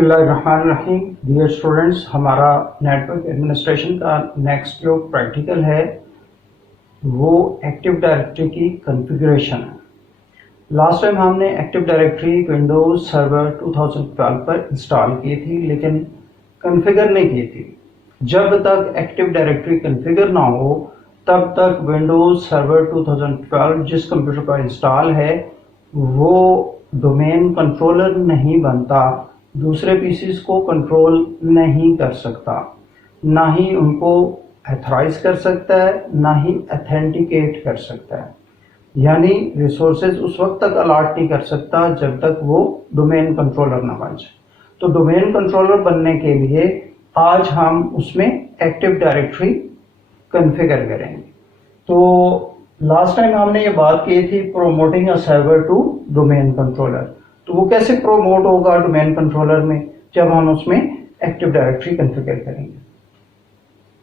बिस्मिल्लाहिर्रहमानिर्रहीम। Dear students, हमारा network administration का नेक्स्ट जो प्रैक्टिकल है वो एक्टिव डायरेक्टरी की कॉन्फ़िगरेशन है। लास्ट टाइम हमने एक्टिव डायरेक्टरी विंडोज़ सर्वर 2012 पर इंस्टॉल की थी लेकिन कॉन्फ़िगर नहीं की थी। जब तक एक्टिव डायरेक्टरी कॉन्फ़िगर ना हो तब तक विंडोज़ सर्वर 2012 जिस कंप्यूटर पर इंस्टॉल है वो डोमेन कंट्रोलर नहीं बनता, दूसरे पीसीज को कंट्रोल नहीं कर सकता, ना ही उनको ऑथराइज कर सकता है, ना ही ऑथेंटिकेट कर सकता है। यानी रिसोर्सेज उस वक्त तक अलॉट नहीं कर सकता जब तक वो डोमेन कंट्रोलर ना बन जाए। तो डोमेन कंट्रोलर बनने के लिए आज हम उसमें एक्टिव डायरेक्टरी कॉन्फ़िगर करेंगे। तो लास्ट टाइम हमने ये बात की थी promoting a server to domain controller. तो वो कैसे प्रोमोट होगा डोमेन कंट्रोलर में, जब हम उसमें एक्टिव डायरेक्टरी कॉन्फ़िगर करेंगे।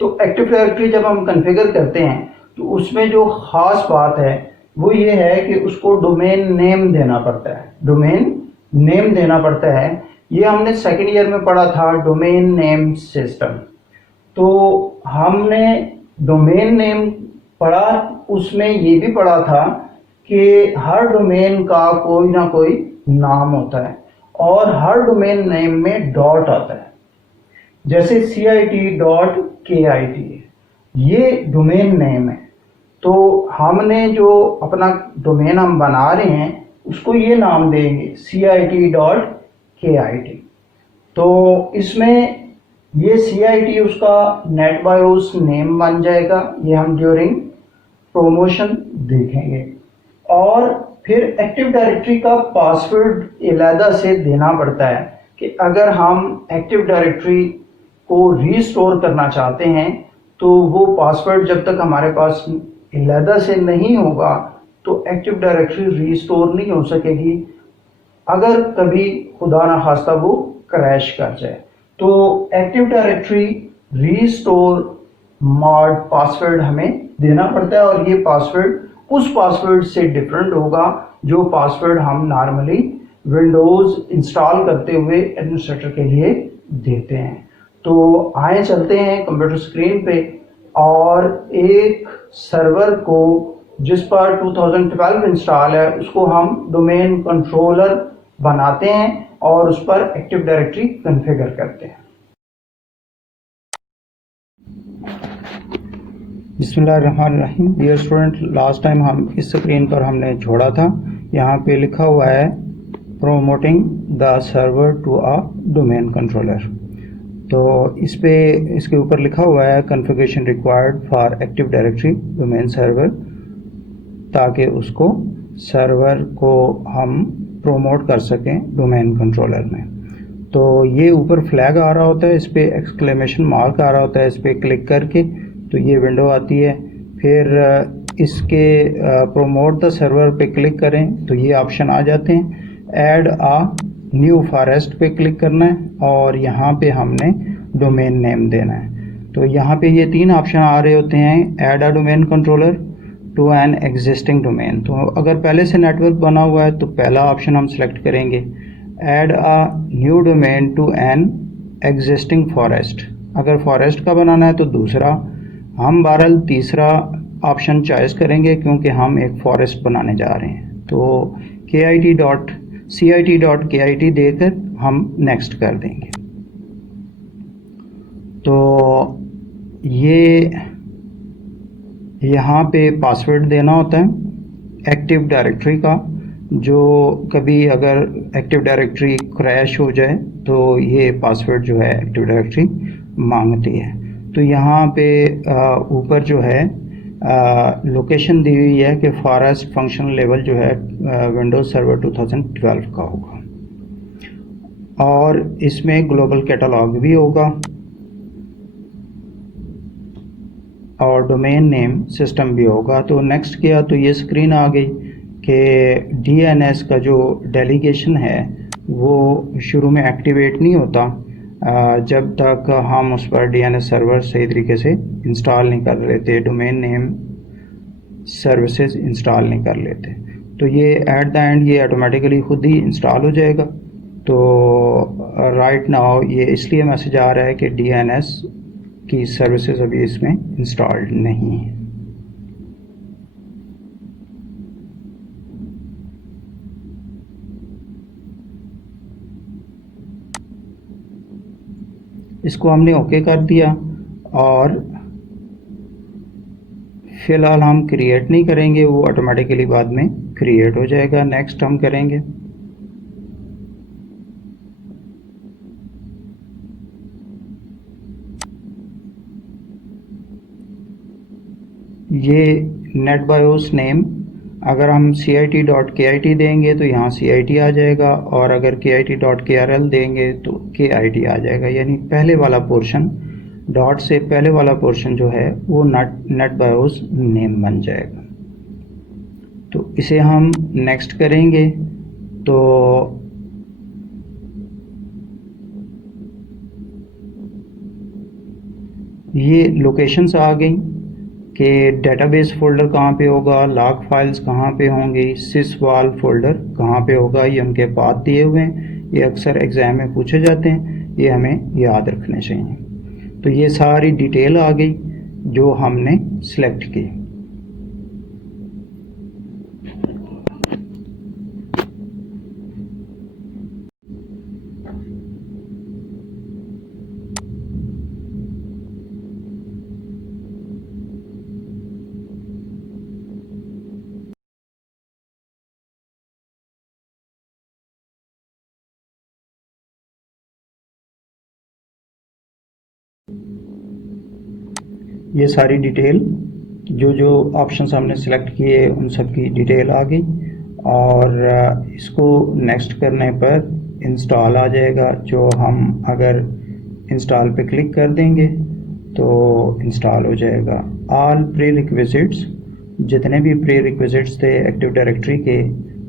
तो एक्टिव डायरेक्टरी जब हम कॉन्फ़िगर करते हैं तो उसमें जो खास बात है वो ये है कि उसको डोमेन नेम देना पड़ता है। डोमेन नेम देना पड़ता है। ये हमने सेकेंड ईयर में पढ़ा था, डोमेन नेम सिस्टम। तो हमने डोमेन नेम पढ़ा, उसमें ये भी पढ़ा था कि हर डोमेन का कोई ना कोई नाम होता है और हर डोमेन नेम में डॉट आता है। जैसे CIT.KIT ये डोमेन नेम है। तो हमने जो अपना डोमेन हम बना रहे हैं उसको ये नाम देंगे CIT.KIT। तो इसमें ये CIT उसका नेट बायोस नेम बन जाएगा। ये हम ड्यूरिंग प्रोमोशन देखेंगे। और फिर एक्टिव डायरेक्टरी का पासवर्ड अलहदा से देना पड़ता है कि अगर हम एक्टिव डायरेक्टरी को रीस्टोर करना चाहते हैं तो वो पासवर्ड जब तक हमारे पास अलहदा से नहीं होगा तो एक्टिव डायरेक्टरी रीस्टोर नहीं हो सकेगी, अगर कभी खुदा ना खास्ता वो क्रैश कर जाए। तो active directory restore mod password हमें देना पड़ता है और ये पासवर्ड उस पासवर्ड से डिफरेंट होगा जो पासवर्ड हम नॉर्मली विंडोज़ इंस्टॉल करते हुए एडमिनिस्ट्रेटर के लिए देते हैं। तो आए चलते हैं कंप्यूटर स्क्रीन पे और एक सर्वर को जिस पर 2012 इंस्टॉल है उसको हम डोमेन कंट्रोलर बनाते हैं और उस पर एक्टिव डायरेक्टरी कॉन्फ़िगर करते हैं। बिस्मिल्लाहिर्रहमानिर्रहीम। डियर स्टूडेंट, लास्ट टाइम हम इस स्क्रीन पर हमने छोड़ा था, यहाँ पे लिखा हुआ है promoting the server to a domain controller. तो इस पे इसके ऊपर लिखा हुआ है configuration required for active directory domain server, ताकि उसको सर्वर को हम प्रोमोट कर सकें डोमेन कंट्रोलर में। तो ये ऊपर फ्लैग आ रहा होता है, इस पर एक्सक्लेमेशन मार्क आ रहा होता है, इस पर क्लिक करके तो ये विंडो आती है। फिर इसके प्रोमोट द सर्वर पे क्लिक करें तो ये ऑप्शन आ जाते हैं। ऐड आ न्यू फॉरेस्ट पे क्लिक करना है और यहाँ पे हमने डोमेन नेम देना है। तो यहाँ पे ये तीन ऑप्शन आ रहे होते हैं, add a domain controller to an existing domain. तो अगर पहले से नेटवर्क बना हुआ है तो पहला ऑप्शन हम सेलेक्ट करेंगे, add a new domain to an existing forest. अगर फॉरेस्ट का बनाना है तो दूसरा, हम बहरहाल तीसरा ऑप्शन चॉइस करेंगे क्योंकि हम एक फॉरेस्ट बनाने जा रहे हैं। तो CIT.KIT देकर हम नेक्स्ट कर देंगे। तो ये यहाँ पे पासवर्ड देना होता है एक्टिव डायरेक्टरी का, जो कभी अगर एक्टिव डायरेक्टरी क्रैश हो जाए तो ये पासवर्ड जो है एक्टिव डायरेक्टरी मांगती है। तो यहाँ पे ऊपर जो है लोकेशन दी हुई है कि फॉरेस्ट फंक्शन लेवल जो है विंडोज़ सर्वर 2012 का होगा और इसमें ग्लोबल कैटलॉग भी होगा और डोमेन नेम सिस्टम भी होगा। तो नेक्स्ट किया तो ये स्क्रीन आ गई कि DNS का जो डेलीगेशन है वो शुरू में एक्टिवेट नहीं होता जब तक हम उस पर DNS सर्वर सही तरीके से इंस्टॉल नहीं कर लेते, डोमेन नेम सर्विसेज इंस्टॉल नहीं कर लेते। तो ये एट द एंड ये ऑटोमेटिकली खुद ही इंस्टॉल हो जाएगा। तो राइट नाउ ये इसलिए मैसेज आ रहा है कि DNS की सर्विसेज अभी इसमें इंस्टॉल्ड नहीं है। इसको हमने ओके कर दिया और फिलहाल हम क्रिएट नहीं करेंगे, वो ऑटोमेटिकली बाद में क्रिएट हो जाएगा। नेक्स्ट हम करेंगे। ये NetBIOS नेम अगर हम cit.kit देंगे तो यहाँ cit आ जाएगा, और अगर kit.krl देंगे तो kit आ जाएगा, यानी पहले वाला पोर्शन डॉट से पहले वाला पोर्शन जो है वो NetBIOS नेम बन जाएगा। तो इसे हम नेक्स्ट करेंगे। तो ये लोकेशंस आ गई कि डेटाबेस फोल्डर कहाँ पे होगा, लॉग फाइल्स कहाँ पे होंगी, सिसवाल फोल्डर कहाँ पे होगा, ये उनके पाथ दिए हुए हैं। ये अक्सर एग्ज़ाम में पूछे जाते हैं, ये हमें याद रखने चाहिए। तो ये सारी डिटेल आ गई जो हमने सिलेक्ट की। ये सारी डिटेल जो जो ऑप्शंस हमने सेलेक्ट किए उन सब की डिटेल आ गई, और इसको नेक्स्ट करने पर इंस्टॉल आ जाएगा। जो हम अगर इंस्टॉल पे क्लिक कर देंगे तो इंस्टॉल हो जाएगा। ऑल प्री रिक्विजिट्स, जितने भी प्री रिक्विजिट्स थे एक्टिव डायरेक्टरी के,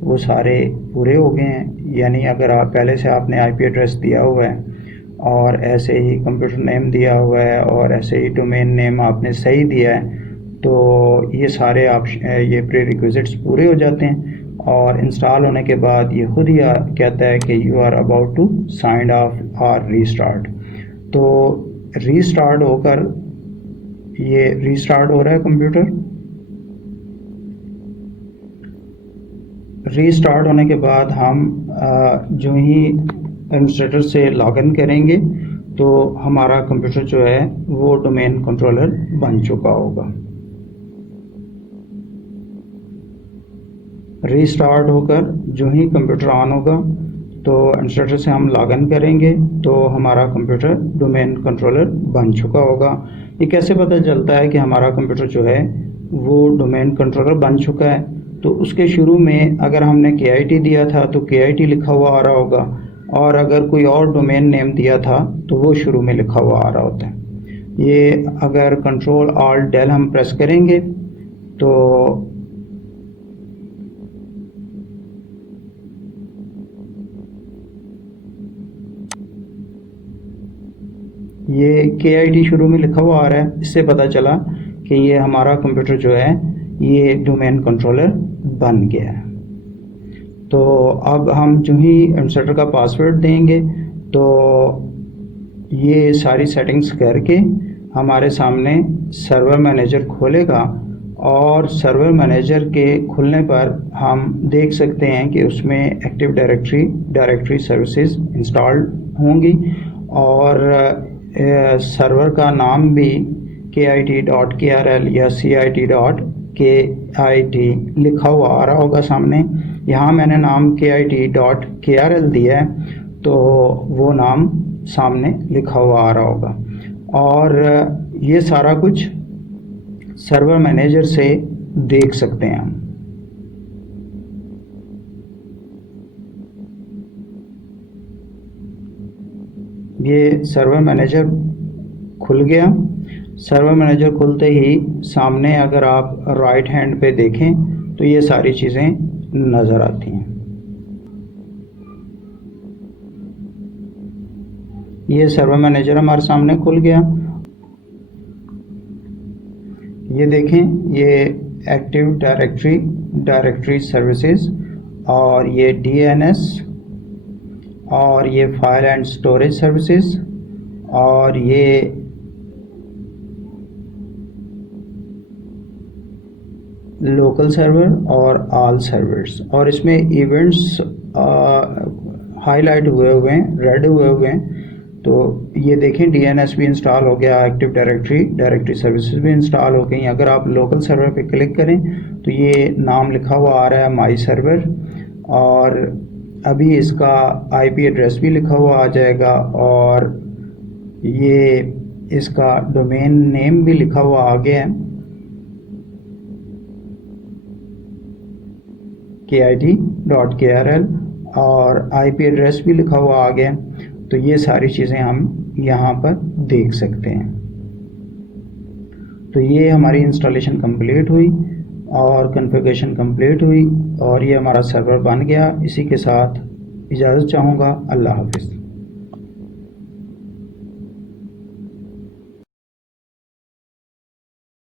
वो सारे पूरे हो गए हैं। यानी अगर आप पहले से आपने IP एड्रेस दिया हुआ है और ऐसे ही कंप्यूटर नेम दिया हुआ है और ऐसे ही डोमेन नेम आपने सही दिया है, तो ये सारे ये प्री रिक्विजिट्स पूरे हो जाते हैं। और इंस्टॉल होने के बाद ये खुद ही कहता है कि you are about to sign off और रीस्टार्ट। तो रीस्टार्ट होकर ये रीस्टार्ट हो रहा है कंप्यूटर। रीस्टार्ट होने के बाद हम जो ही एडमिनिस्ट्रेटर से लॉगिन करेंगे तो हमारा कंप्यूटर जो है वो डोमेन कंट्रोलर बन चुका होगा। रीस्टार्ट होकर जो ही कंप्यूटर ऑन होगा तो एडमिनिस्ट्रेटर से हम लॉगिन करेंगे तो हमारा कंप्यूटर डोमेन कंट्रोलर बन चुका होगा। ये कैसे पता चलता है कि हमारा कंप्यूटर जो है वो डोमेन कंट्रोलर बन चुका है? तो उसके शुरू में अगर हमने KIT दिया था तो KIT लिखा हुआ आ रहा होगा, और अगर कोई और डोमेन नेम दिया था तो वो शुरू में लिखा हुआ आ रहा होता है। ये अगर कंट्रोल ऑल्ट डेल हम प्रेस करेंगे तो ये KIT शुरू में लिखा हुआ आ रहा है। इससे पता चला कि ये हमारा कंप्यूटर जो है ये डोमेन कंट्रोलर बन गया है। तो अब हम जो ही एडमिनिस्ट्रेटर का पासवर्ड देंगे तो ये सारी सेटिंग्स करके हमारे सामने सर्वर मैनेजर खोलेगा, और सर्वर मैनेजर के खुलने पर हम देख सकते हैं कि उसमें एक्टिव डायरेक्टरी सर्विसेज इंस्टॉल्ड होंगी, और सर्वर का नाम भी kit.krl या cit.kit लिखा हुआ आ रहा होगा सामने। यहाँ मैंने नाम kit.krl दिया है तो वो नाम सामने लिखा हुआ आ रहा होगा, और ये सारा कुछ सर्वर मैनेजर से देख सकते हैं हम। ये सर्वर मैनेजर खुल गया। सर्वर मैनेजर खुलते ही सामने अगर आप राइट हैंड पे देखें तो ये सारी चीज़ें नज़र आती हैं। ये सर्वर मैनेजर हमारे सामने खुल गया। ये देखें, ये एक्टिव डायरेक्टरी सर्विसेज, और ये DNS, और ये फाइल एंड स्टोरेज सर्विसेज, और ये लोकल सर्वर और ऑल सर्वर्स। और इसमें इवेंट्स हाईलाइट हुए हुए हैं, रेड हुए हुए हैं। तो ये देखें DNS भी इंस्टॉल हो गया, एक्टिव डायरेक्टरी सर्विसेज भी इंस्टॉल हो गई। अगर आप लोकल सर्वर पे क्लिक करें तो ये नाम लिखा हुआ आ रहा है माई सर्वर, और अभी इसका IP एड्रेस भी लिखा हुआ आ जाएगा, और ये इसका डोमेन नेम भी लिखा हुआ आ गया है KIT.KRL, और IP एड्रेस भी लिखा हुआ आ गया। तो ये सारी चीज़ें हम यहाँ पर देख सकते हैं। तो ये हमारी इंस्टॉलेशन कंप्लीट हुई और कॉन्फ़िगरेशन कंप्लीट हुई, और ये हमारा सर्वर बन गया। इसी के साथ इजाज़त चाहूँगा। अल्लाह हाफ़िज़।